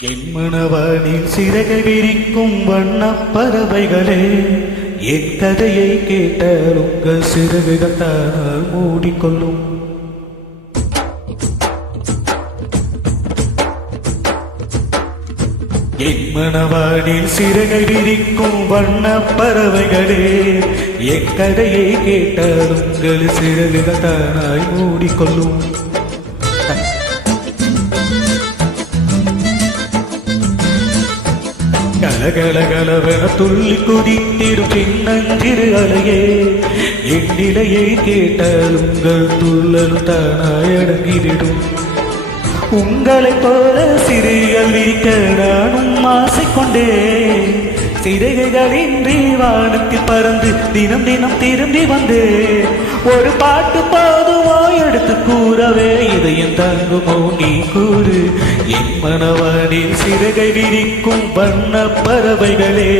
என் மனவானில் சிறகை விரிக்கும் வண்ணப் பறவைகளே, என் கதையை கேட்டால் உங்கள் சிறகுகள் தானால் மூடிக்கொள்ளும். என் மனவானில் சிறகை விரிக்கும் வண்ணப் பறவைகளே, என் கதையை கேட்டால் உங்கள் சிறகுகள் தானாய் மூடிக்கொள்ளும். கலகலகலவென துள்ளி குதித்திடும் சின்னஞ்சிறு அலையே, என் நிலையை கேட்டால் உங்கள் துள்ளலும் தானாய் அடங்கிவிடும். உங்களைப் போல சிறுகள் விரிக்க நானும் ஆசைக்கொண்டே, சிறகுகளின்றி வானத்தில் பறந்து தினம் தினம் திரும்பி வந்தே. ஒரு பாட்டு போதுமோ எடுத்து கூறவே, இதயம் தாங்குமோ நீ கூறு. என் மனவானில் சிறகை விரிக்கும் வண்ணப் பறவைகளே,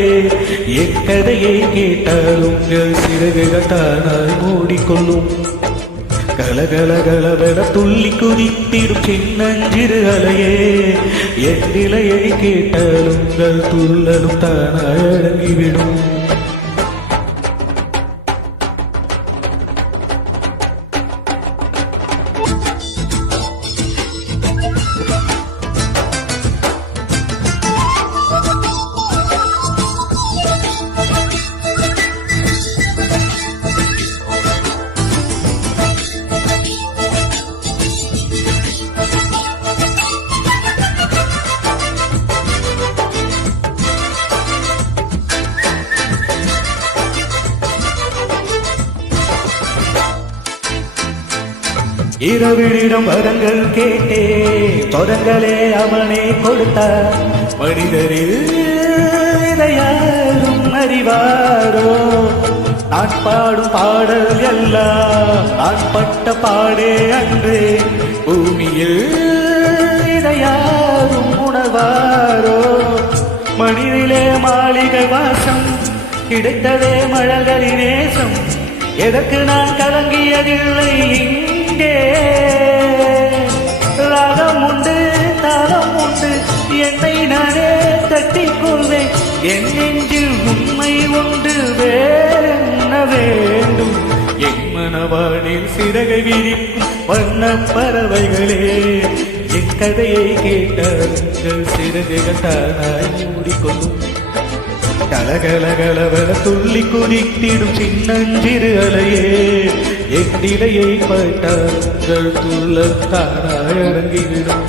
என் கதையை கேட்டால் உங்கள் சிறகுகள் தானாய் மூடிக்கொள்ளும். கலகலகலவென துள்ளி குதித்திடும் சின்னஞ்சிறு அலையே, என் நிலையை கேட்டால் உங்கள் துள்ளலும் தானாய் அடங்கிவிடும். இரவிடம் வரங்கள் கேட்டே, தொடங்களே அவனே கொடுத்தார். மனிதரில் இதை யாரும் அறிவாரோ? நான் பாடும் பாடல் எல்லாம் நான் பட்ட பாடே அன்றே. பூமியில் இதை யாரும் உணர்வாரோ? மனிதிலே மாளிகை வாசம், கிடைத்ததே மழகளின் நேசம். எதற்கு நான் கலங்கியதில்லை இங்கே? ராகம் உண்டு, தாளம் உண்டு, என்னை நானே தட்டிக் கொள்வேன். என் நெஞ்சில் உண்மை உண்டு, வேறென்ன வேண்டும்? என் மனவானில் சிறகை விரிக்கும் வண்ணப் பறவைகளே, என் கதையை கேட்டால் உங்கள் சிறகுகள் தானாய் மூடிக்கொள்ளும். கலகலகலவென துள்ளி குதித்திடும் சின்னஞ்சிறு அலையே, என் நிலையை பார்த்தால் உங்கள் துள்ளல் தானாய் அடங்கிவிடும்.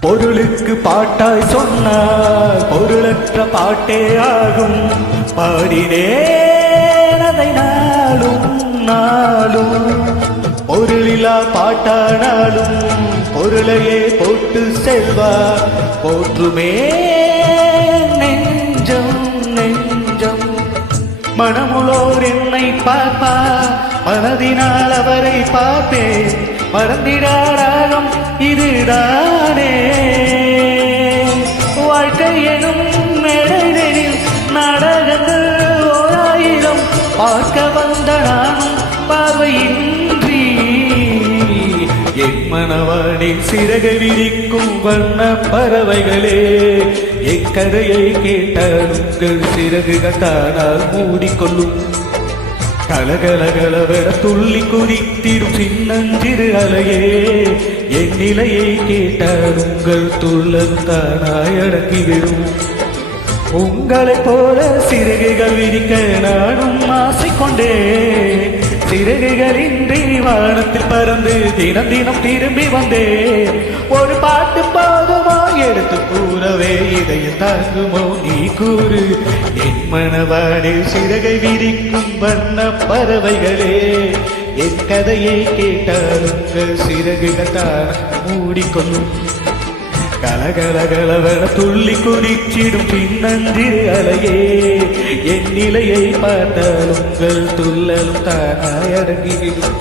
பொருளுக்கு பாட்டாய் சொன்னால் பொருளற்ற பாட்டே ஆகும். பாடினேன் அதை நாளும் நாளும். பொருளிலா பாட்டானாலும் பொருளையே போட்டு செல்வார். போற்றுமே நெஞ்சம் நெஞ்சம். மனமுளோர் என்னை பார்ப்பா, மனதினால் அவரை பார்ப்பேன். மறந்திடாராகம் இதுதானே வாழ்க்கை எனும் மேடையில் நாடகங்கள் 1000 பார்க்க வந்த நானும் பார்வையின்றி. என் மனவானில் சிறகை விரிக்கும் வண்ணப் பறவைகளே, என் கதையை கேட்டால் உங்கள் சிறகுகள் தானால் மூடிக்கொள்ளும். கலகலகலவென துள்ளி குதித்திடும் சின்னஞ்சிறு அலையே, என் நிலையை கேட்டால் உங்கள் துள்ளல் தானாய் அடங்கிவிடும். உங்களைப் போல சிறகுகள் விரிக்க நானும் ஆசைக்கொண்டே, சிறகுகளின்றி வானத்தில் பறந்து தினம் தினம் திரும்பி வந்தேன். ஒரு பாட்டு போதுமோ எடுத்து கூறவே இதயம் தாங்குமோ நீ கூறு. என் மனவானில் சிறகை விரிக்கும் வண்ண பறவைகளே, என் கதையை கேட்டால் உங்கள் சிறகுகள் தான் மூடிக்கொள்ளும். கலகலகலவென துள்ளி குதிச்சிடும் சின்னஞ்சிறு அலையே, என் நிலையை பார்த்தால் உங்கள் துள்ளலும் தானாய் அடங்கிவிடும்.